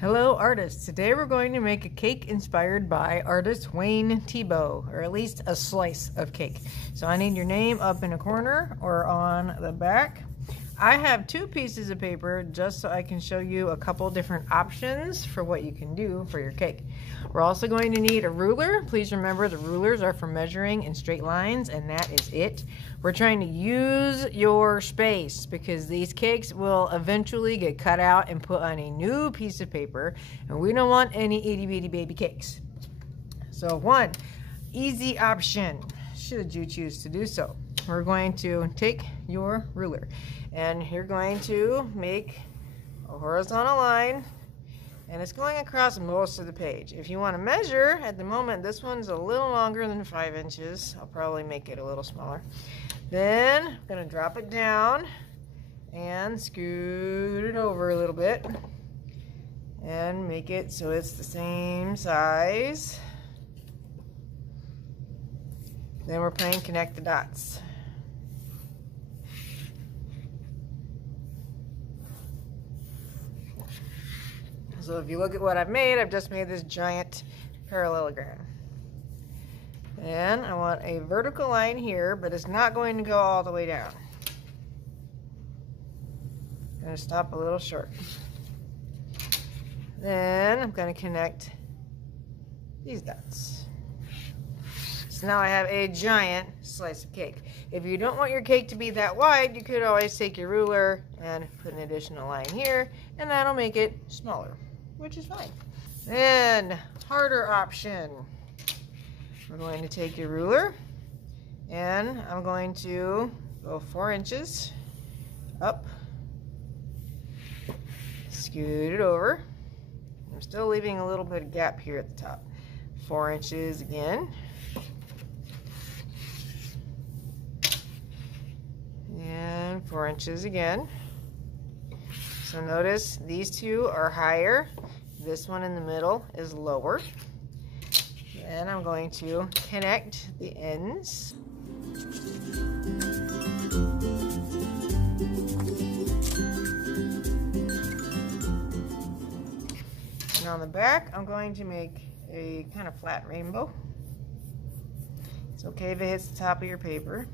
Hello artists, today we're going to make a cake inspired by artist Wayne Thiebaud, or at least a slice of cake. So I need your name up in a corner or on the back. I have two pieces of paper just so I can show you a couple different options for what you can do for your cake. We're also going to need a ruler. Please remember the rulers are for measuring in straight lines, and that is it. We're trying to use your space because these cakes will eventually get cut out and put on a new piece of paper, and we don't want any itty bitty baby cakes. So one easy option, should you choose to do so, we're going to take your ruler and you're going to make a horizontal line, and it's going across most of the page. If you want to measure, at the moment this one's a little longer than 5 inches. I'll probably make it a little smaller. Then I'm going to drop it down and scoot it over a little bit and make it so it's the same size. Then we're playing connect the dots. So if you look at what I've just made this giant parallelogram. And I want a vertical line here, but it's not going to go all the way down. I'm going to stop a little short. Then I'm going to connect these dots. So now I have a giant slice of cake. If you don't want your cake to be that wide, you could always take your ruler and put an additional line here, and that'll make it smaller, which is fine. Then, harder option. We're going to take your ruler, and I'm going to go 4 inches up, scoot it over. I'm still leaving a little bit of gap here at the top. 4 inches again. And 4 inches again. So notice these two are higher. This one in the middle is lower. And I'm going to connect the ends. And on the back, I'm going to make a kind of flat rainbow. It's okay if it hits the top of your paper.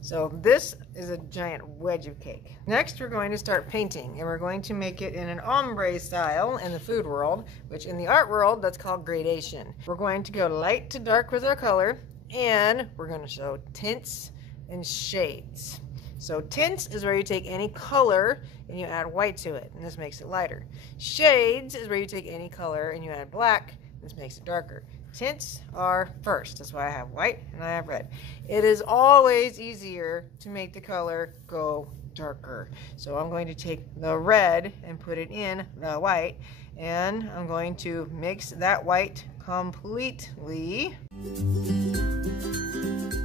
So this is a giant wedge of cake. Next, we're going to start painting, and we're going to make it in an ombre style in the food world, which in the art world, that's called gradation. We're going to go light to dark with our color, and we're going to show tints and shades. So tints is where you take any color and you add white to it, and this makes it lighter. Shades is where you take any color and you add black, and this makes it darker. Tints are first. That's why I have white and I have red. It is always easier to make the color go darker. So I'm going to take the red and put it in the white, and I'm going to mix that white completely.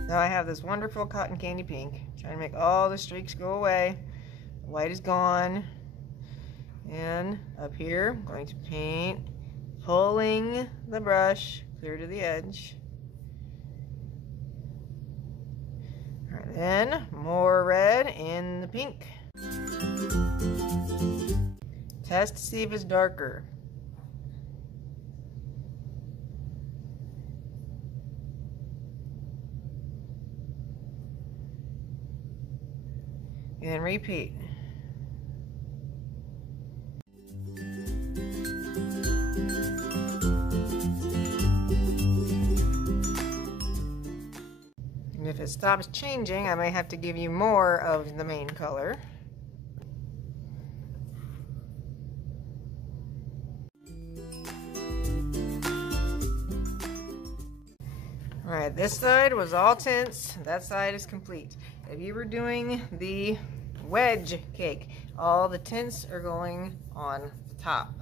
Now I have this wonderful cotton candy pink. Trying to make all the streaks go away. The white is gone. And up here, I'm going to paint, pulling the brush clear to the edge. All right, then more red in the pink. Test to see if it's darker. And repeat. If it stops changing, I may have to give you more of the main color. Alright, this side was all tints, that side is complete. If you were doing the wedge cake, all the tints are going on the top.